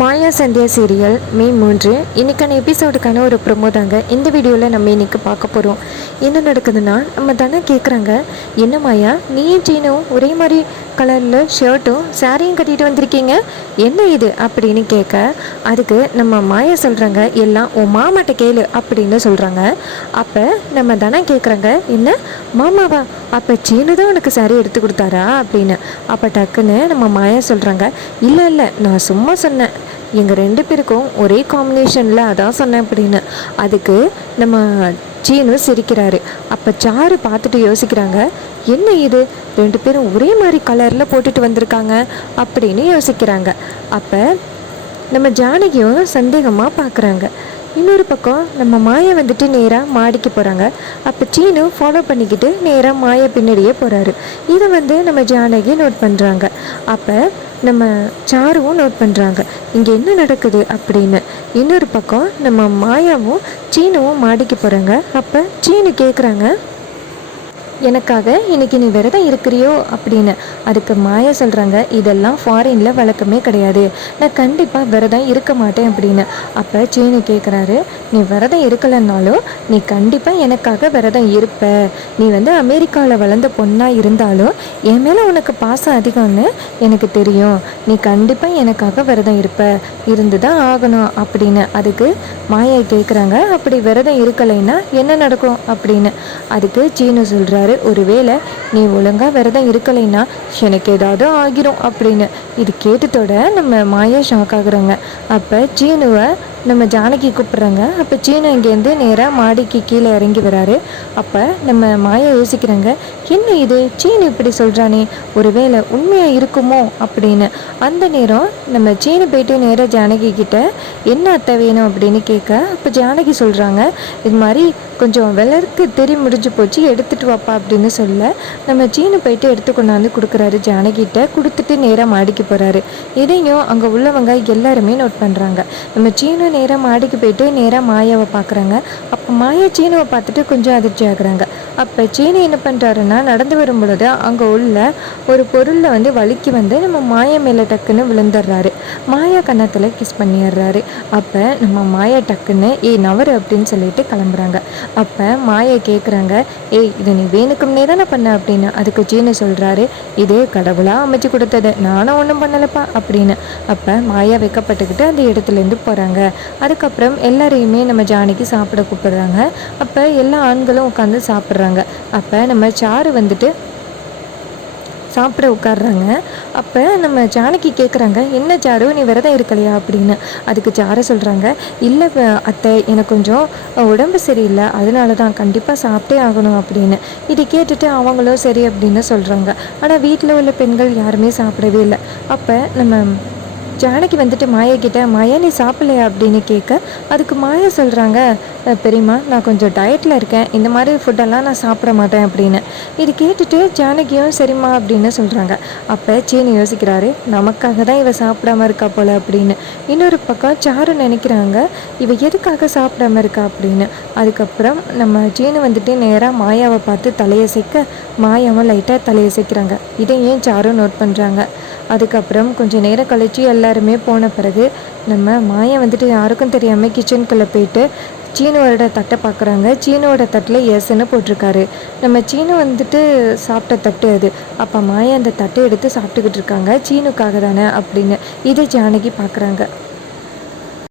மாயா Sandhya serial மே 3 இன்றைக்கான எபிசோடுக்கான ஒரு promo தாங்க இந்த வீடியோவில் நம்ம இன்றைக்கி பார்க்க போகிறோம். என்ன நடக்குதுன்னா, நம்ம தானே கேட்குறாங்க, என்ன மாயா நீயும் சீனும் ஒரே மாதிரி கலரில் ஷர்ட்டும் சாரியும் கட்டிட்டு வந்திருக்கீங்க, என்ன இது அப்படின்னு கேட்க, அதுக்கு நம்ம மாயா சொல்கிறாங்க, எல்லாம் உன் மாமாட்ட கேளு அப்படின்னு சொல்கிறாங்க. அப்போ நம்ம தானே கேட்குறாங்க, என்ன மாமாவா, அப்போ சீனு தான் உனக்கு சாரி எடுத்து கொடுத்தாரா அப்படின்னு. அப்போ டக்குன்னு நம்ம மாயா சொல்கிறாங்க, இல்லை நான் சும்மா சொன்னேன், எங்கள் 2 பேருக்கும் ஒரே காம்பினேஷனில் அதான் சொன்னேன் அப்படின்னு. அதுக்கு நம்ம சீனு சிரிக்கிறாரு. அப்போ சாரு பார்த்துட்டு யோசிக்கிறாங்க, என்ன இது 2 பேரும் ஒரே மாதிரி கலரில் போட்டுட்டு வந்திருக்காங்க அப்படின்னு யோசிக்கிறாங்க. அப்போ நம்ம ஜானகியும் சந்தேகமாக பார்க்குறாங்க. இன்னொரு பக்கம் நம்ம மாயை வந்துட்டு நேராக மாடிக்கு போகிறாங்க. அப்போ சீனு ஃபாலோ பண்ணிக்கிட்டு நேராக மாயை பின்னாடியே போகிறாரு. இதை நம்ம ஜானகி நோட் பண்ணுறாங்க. அப்போ நம்ம சாருவும் நோட் பண்ணுறாங்க, இங்கே என்ன நடக்குது அப்படின்னு. இன்னொரு பக்கம் நம்ம மாயாவும் சீனுவும் மாடிக்கு போகிறாங்க. அப்போ சீனு கேட்குறாங்க, எனக்காக இன்றைக்கி நீ விரதம் இருக்கிறியோ அப்படின்னு. அதுக்கு மாயா சொல்கிறாங்க, இதெல்லாம் ஃபாரினில் வழக்கமே கிடையாது, நான் கண்டிப்பாக விரதம் இருக்க மாட்டேன் அப்படின்னு. அப்போ சீனு கேட்குறாரு, நீ விரதம் இருக்கலைன்னாலும் நீ கண்டிப்பாக எனக்காக விரதம் இருப்ப, நீ அமெரிக்காவில் வளர்ந்த பொண்ணாக இருந்தாலும் என் மேலே உனக்கு பாசம் அதிகம்னு எனக்கு தெரியும், நீ கண்டிப்பாக எனக்காக விரதம் இருப்ப, இருந்து தான் ஆகணும் அப்படின்னு. அதுக்கு மாயா கேட்குறாங்க, அப்படி விரதம் இருக்கலைன்னா என்ன நடக்கும் அப்படின்னு. அதுக்கு சீனு சொல்கிறாரு, ஒருவேளை நீ ஒழுங்கா விரதம் இருக்கலைன்னா எனக்கு ஏதாவது ஆகிரும் அப்படின்னு. இது கேட்டதோட நம்ம மாயா ஷாக் ஆகுறாங்க. அப்போ சீனுவை நம்ம ஜானகி கூப்பிட்றாங்க. அப்போ சீனு இங்கேருந்து நேராக மாடிக்கு கீழே இறங்கி வராரு. அப்போ நம்ம மாயா யோசிக்கிறாங்க, என்ன இது சீனு இப்படி சொல்கிறானே, ஒருவேளை உண்மையாக இருக்குமோ அப்படின்னு. அந்த நேரம் நம்ம சீனு போயிட்டு நேராக ஜானகி கிட்ட என்ன அத்தை வேணும் அப்படின்னு கேட்க, அப்போ ஜானகி சொல்கிறாங்க, இது மாதிரி கொஞ்சம் விளக்கு தெரி முடிஞ்சு போச்சு, எடுத்துகிட்டு வாப்பா அப்படின்னு சொல்ல நம்ம சீனு போயிட்டு எடுத்து கொண்டாந்து கொடுக்குறாரு. ஜானகிட்ட கொடுத்துட்டு நேராக மாடிக்கு போகிறாரு. இதையும் அங்கே உள்ளவங்க எல்லாருமே நோட் பண்ணுறாங்க. நம்ம சீனு நேராக மாடிக்கு போயிட்டு நேராக மாயாவை பார்க்குறாங்க. அப்போ மாயா சீனுவை பார்த்துட்டு கொஞ்சம் அதிர்ச்சி ஆகுறாங்க. அப்போ சீனு என்ன பண்ணுறாருன்னா, நடந்து வரும் பொழுது அங்கே உள்ள ஒரு பொருளில் வலிக்கு நம்ம மாயா மேலே டக்குன்னு விழுந்துடுறாரு. மாயா கன்னத்தில் கிஸ் பண்ணிடுறாரு. அப்போ நம்ம மாயா டக்குன்னு நவரு அப்படின்னு சொல்லிட்டு கிளம்புறாங்க. அப்போ மாயா கேட்குறாங்க, இதை நீ வேணுக்கும்னே தானே பண்ண அப்படின்னு. அதுக்கு சீனு சொல்கிறாரு, இதே கடவுளாக அமைச்சு கொடுத்தது, நானும் ஒன்றும் பண்ணலப்பா அப்படின்னு. அப்போ மாயா வைக்கப்பட்டுக்கிட்டு அந்த இடத்துலேருந்து போகிறாங்க. அதுக்கப்புறம் எல்லாரையுமே நம்ம ஜானகி சாப்பிட கூப்பிடுறாங்க. அப்போ எல்லா ஆண்களும் உட்காந்து சாப்பிட்றாங்க. அப்போ நம்ம சாரு சாப்பிட உட்காடுறாங்க. அப்போ நம்ம ஜானகி கேட்குறாங்க, என்ன சாரு நீ விரதம் இருக்கலையா அப்படின்னு. அதுக்கு சாரு சொல்கிறாங்க, இல்லை அத்தை, எனக்கு கொஞ்சம் உடம்பு சரியில்லை, அதனால தான் கண்டிப்பாக சாப்பிட்டே ஆகணும் அப்படின்னு. இது கேட்டுட்டு அவங்களும் சரி அப்படின்னு சொல்கிறாங்க. ஆனால் வீட்டில் உள்ள பெண்கள் யாருமே சாப்பிடவே இல்லை. அப்போ நம்ம ஜானகி மாயா கிட்ட, மாயா நீ சாப்பிடலையா அப்படின்னு கேட்க, அதுக்கு மாயா சொல்கிறாங்க, பெரியம்மா நான் கொஞ்சம் டயட்டில் இருக்கேன், இந்த மாதிரி ஃபுட்டெல்லாம் நான் சாப்பிட மாட்டேன் அப்படின்னு. இது கேட்டுட்டு ஜானகியும் சரிம்மா அப்படின்னு சொல்கிறாங்க. அப்போ சீனு யோசிக்கிறாரு, நமக்காக தான் இவ சாப்பிடாம இருக்கா போல அப்படின்னு. இன்னொரு பக்கம் சாரு நினைக்கிறாங்க, இவ எதுக்காக சாப்பிடாம இருக்கா அப்படின்னு. அதுக்கப்புறம் நம்ம சீனு நேராக மாயாவை பார்த்து தலையசைக்க, மாயாவும் லைட்டாக தலையசைக்கிறாங்க. இதையும் சாரும் நோட் பண்ணுறாங்க. அதுக்கப்புறம் கொஞ்சம் நேரம் கழித்து எல்லாருமே போன பிறகு நம்ம மாயா யாருக்கும் தெரியாமல் கிச்சனுக்குள்ளே போயிட்டு சீனுவோட தட்டை பார்க்குறாங்க. சீனுவோட தட்டில் எஸ்ன்னு போட்டிருக்காரு. நம்ம சீனு சாப்பிட்ட தட்டு அது. அப்போ மாயா அந்த தட்டை எடுத்து சாப்பிட்டுக்கிட்டு இருக்காங்க, சீனுக்காக தானே அப்படின்னு. இதை ஜானகி பார்க்குறாங்க.